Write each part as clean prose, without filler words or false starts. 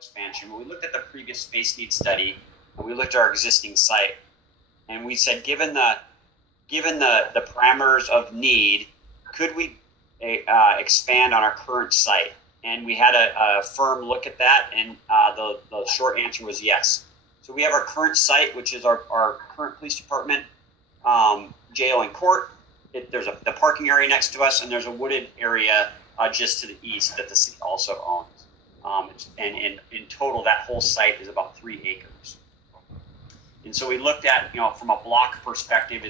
expansion. But we looked at the previous space needs study, and we looked at our existing site, and we said, given the parameters of need, could we expand on our current site? And we had a firm look at that, and the short answer was yes. So we have our current site, which is our current police department, jail and court. There's the parking area next to us, and there's a wooded area just to the east that the city also owns. And in total, that whole site is about 3 acres. And so we looked at, from a block perspective,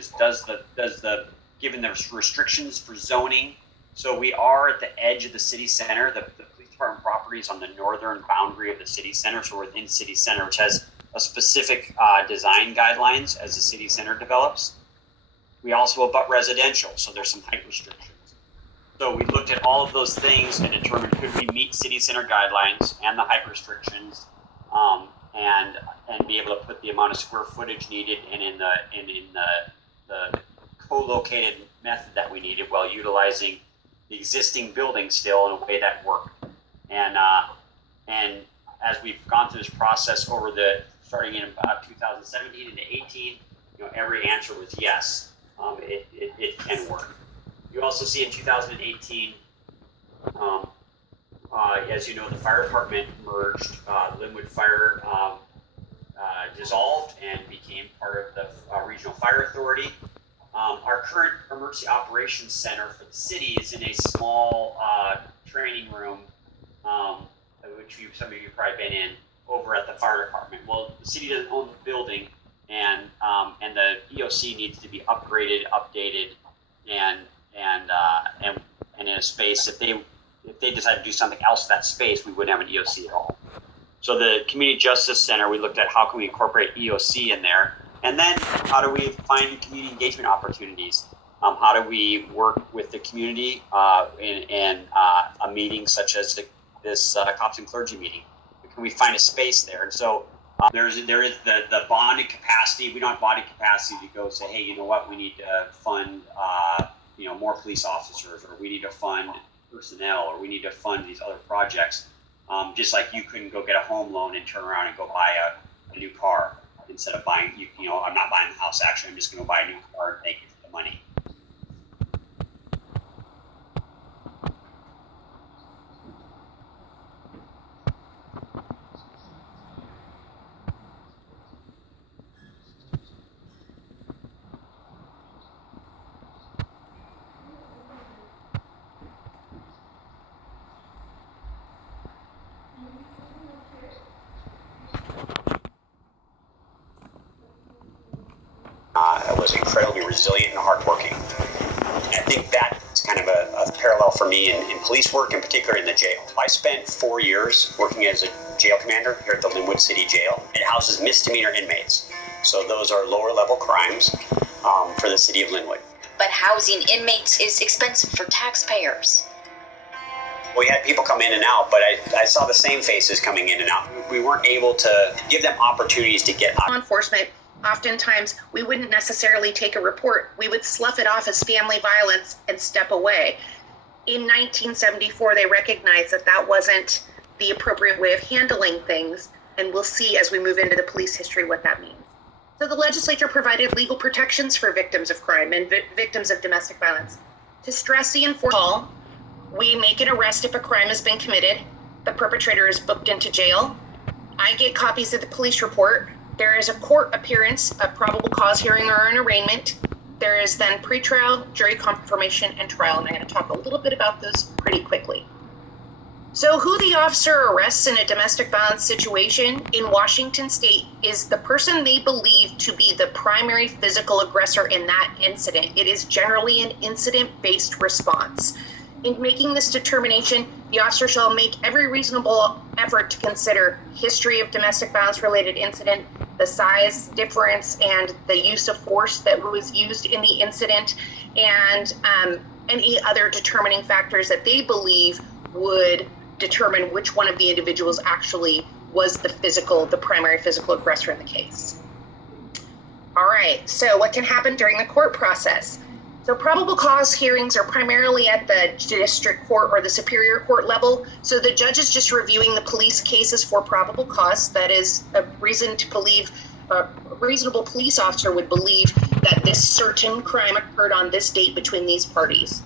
given the restrictions for zoning. So we are at the edge of the city center. The police department property is on the northern boundary of the city center. So we're within city center, which has a specific design guidelines as the city center develops. We also abut residential, so there's some height restrictions. So we looked at all of those things and determined, could we meet city center guidelines and the height restrictions, and be able to put the amount of square footage needed and in the co-located method that we needed, while utilizing the existing building still in a way that worked. And as we've gone through this process starting in about 2017 into 18, every answer was yes, it can work. You also see in 2018, as you know, the fire department merged. Lynnwood Fire dissolved and became part of the Regional Fire Authority. Our current emergency operations center for the city is in a small training room, which some of you have probably been in, over at the fire department. Well, the city doesn't own the building, and the EOC needs to be upgraded, updated, and in a space. If they decide to do something else with that space, we wouldn't have an EOC at all. So the Community Justice Center, we looked at how can we incorporate EOC in there, and then how do we find community engagement opportunities? How do we work with the community in a meeting such as this Cops and Clergy meeting? Can we find a space there? And so there is the bonding capacity. We don't have bonding capacity to go say, hey, you know what, we need to fund more police officers, or we need to fund personnel, or we need to fund these other projects. Just like you couldn't go get a home loan and turn around and go buy a new car instead of buying, I'm not buying the house, actually, I'm just going to buy a new car and thank you for the money. Was incredibly resilient and hardworking. And I think that's kind of a parallel for me in police work, in particular in the jail. I spent 4 years working as a jail commander here at the Lynnwood City Jail. It houses misdemeanor inmates. So those are lower level crimes for the city of Lynnwood. But housing inmates is expensive for taxpayers. We had people come in and out, but I saw the same faces coming in and out. We weren't able to give them opportunities to get out. Law enforcement, oftentimes we wouldn't necessarily take a report. We would slough it off as family violence and step away. In 1974, they recognized that wasn't the appropriate way of handling things, and we'll see as we move into the police history what that means. So the legislature provided legal protections for victims of crime and victims of domestic violence. To stress the enforcement, we make an arrest if a crime has been committed. The perpetrator is booked into jail. I get copies of the police report. There is a court appearance, a probable cause hearing, or an arraignment. There is then pretrial, jury confirmation, and trial. And I'm going to talk a little bit about those pretty quickly. So who the officer arrests in a domestic violence situation in Washington state is the person they believe to be the primary physical aggressor in that incident. It is generally an incident-based response. In making this determination, the officer shall make every reasonable effort to consider history of domestic violence related incident, the size difference and the use of force that was used in the incident, and any other determining factors that they believe would determine which one of the individuals actually was the primary physical aggressor in the case. All right, so what can happen during the court process? So probable cause hearings are primarily at the district court or the superior court level. So the judge is just reviewing the police cases for probable cause. That is a reason to believe, a reasonable police officer would believe that this certain crime occurred on this date between these parties.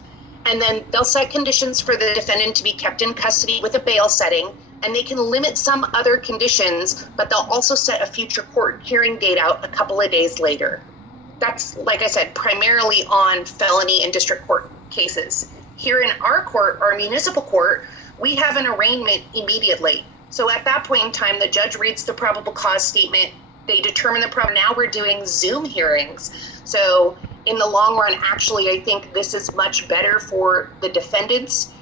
And then they'll set conditions for the defendant to be kept in custody with a bail setting, and they can limit some other conditions, but they'll also set a future court hearing date out a couple of days later. That's, like I said, primarily on felony and district court cases. Here in our court, our municipal court, we have an arraignment immediately. So at that point in time, the judge reads the probable cause statement. They determine the problem. Now we're doing Zoom hearings. So in the long run, actually, I think this is much better for the defendants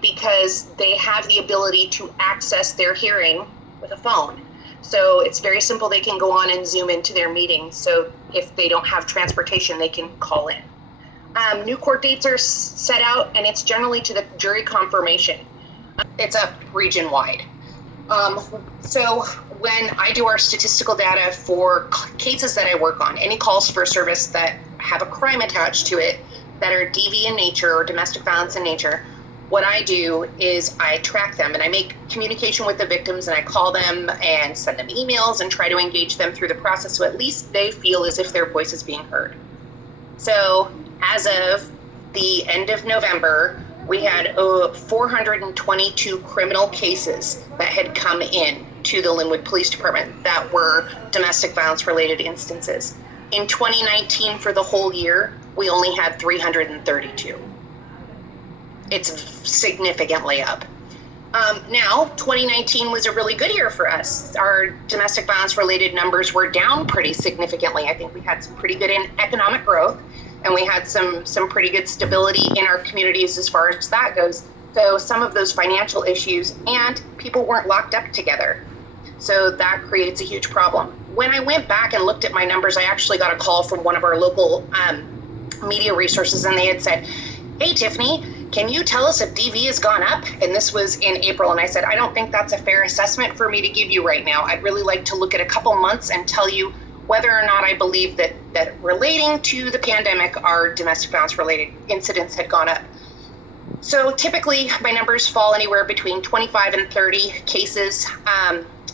because they have the ability to access their hearing with a phone. So it's very simple. They can go on and Zoom into their meetings. So if they don't have transportation, they can call in. New court dates are set out, and it's generally to the jury confirmation. It's up region-wide. So when I do our statistical data for cases that I work on, any calls for service that have a crime attached to it, that are DV in nature or domestic violence in nature, what I do is I track them and I make communication with the victims, and I call them and send them emails and try to engage them through the process so at least they feel as if their voice is being heard. So as of the end of November, we had 422 criminal cases that had come in to the Lynnwood Police Department that were domestic violence related instances. In 2019, for the whole year, we only had 332. It's significantly up. Now, 2019 was a really good year for us. Our domestic violence related numbers were down pretty significantly. I think we had some pretty good economic growth, and we had some pretty good stability in our communities as far as that goes. So some of those financial issues, and people weren't locked up together. So that creates a huge problem. When I went back and looked at my numbers, I actually got a call from one of our local media resources, and they had said, "Hey, Tiffany, can you tell us if DV has gone up?" And this was in April. And I said, "I don't think that's a fair assessment for me to give you right now. I'd really like to look at a couple months and tell you whether or not I believe that relating to the pandemic, our domestic violence related incidents had gone up." So typically my numbers fall anywhere between 25 and 30 cases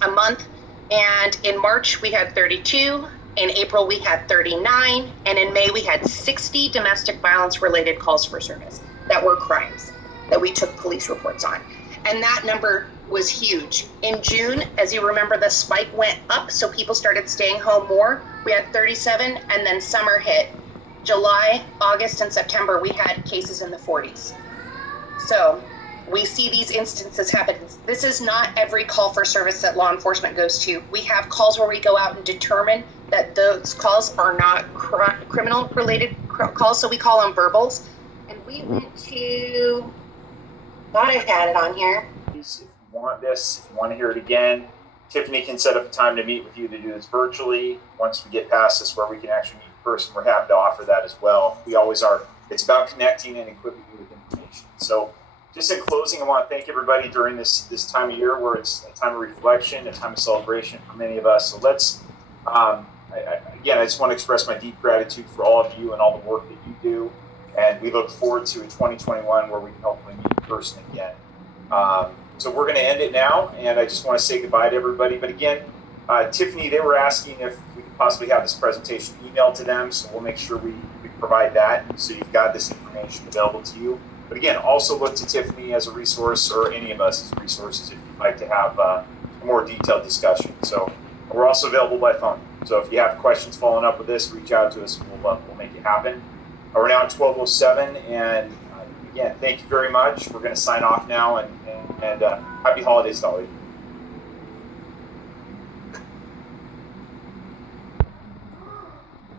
a month. And in March we had 32. In April we had 39. And in May we had 60 domestic violence related calls for service that were crimes that we took police reports on. And that number was huge. In June, as you remember, the spike went up, so people started staying home more. We had 37, and then summer hit. July, August, and September, we had cases in the 40s. So we see these instances happen. This is not every call for service that law enforcement goes to. We have calls where we go out and determine that those calls are not criminal related calls, so we call them verbals. And we went to, thought I had it on here. If you want this, if you want to hear it again, Tiffany can set up a time to meet with you to do this virtually. Once we get past this where we can actually meet in person, we're happy to offer that as well. We always are. It's about connecting and equipping you with information. So just in closing, I want to thank everybody during this time of year where it's a time of reflection, a time of celebration for many of us. So let's, again, I just want to express my deep gratitude for all of you and all the work that you do. And we look forward to a 2021 where we can hopefully meet in person again. So we're going to end it now, and I just want to say goodbye to everybody. But again, Tiffany, they were asking if we could possibly have this presentation emailed to them, so we'll make sure we provide that so you've got this information available to you. But again, also look to Tiffany as a resource, or any of us as resources if you'd like to have a more detailed discussion. So we're also available by phone. So if you have questions following up with this, reach out to us, and we'll make it happen. We're now at 12:07, and again, thank you very much. We're going to sign off now, and happy holidays to all of you.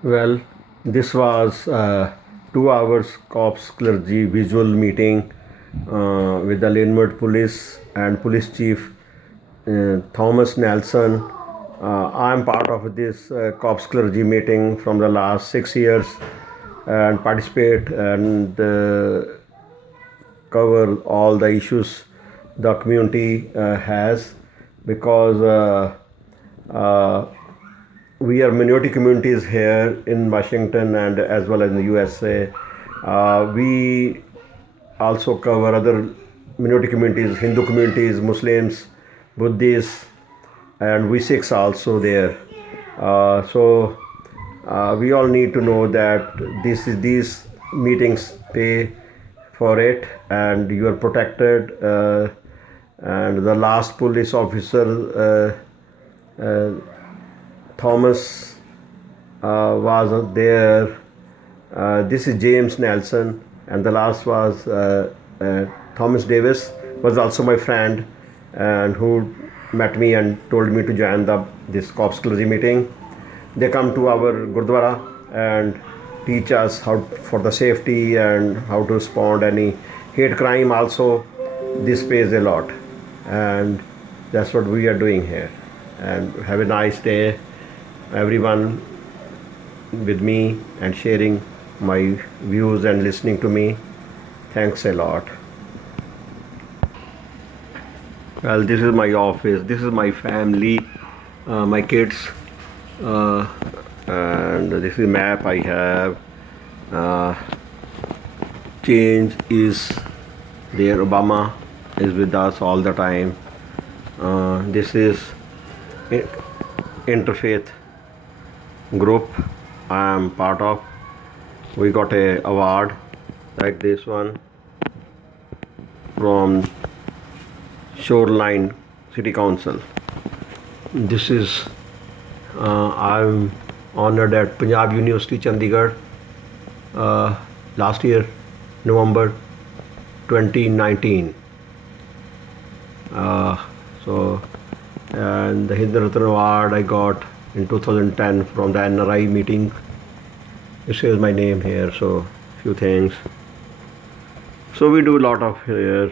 Well, this was 2 hours cops clergy visual meeting with the Lynnwood Police and Police Chief Thomas Nelson. I'm part of this cops clergy meeting from the last 6 years and participate and cover all the issues the community has, because we are minority communities here in Washington and as well as in the USA, We also cover other minority communities, Hindu communities, Muslims, Buddhists, and we Sikhs also there. We all need to know that these meetings pay for it, and you are protected. And the last police officer, Thomas, was there. This is James Nelson, and the last was Thomas Davis, was also my friend, and who met me and told me to join this Corps Clergy meeting. They come to our Gurdwara and teach us how for the safety and how to respond any hate crime also. This pays a lot, and that's what we are doing here. And have a nice day, everyone, with me and sharing my views and listening to me. Thanks a lot. Well, this is my office, this is my family, my kids, and this is map I have. Change is there. Obama is with us all the time. This is interfaith group I am part of. We got a award like this one from Shoreline City Council. This is I'm honored at Punjab University Chandigarh last year, November 2019. And the Hindu Ratna Award I got in 2010 from the NRI meeting. It says my name here, so few things. So we do a lot of here.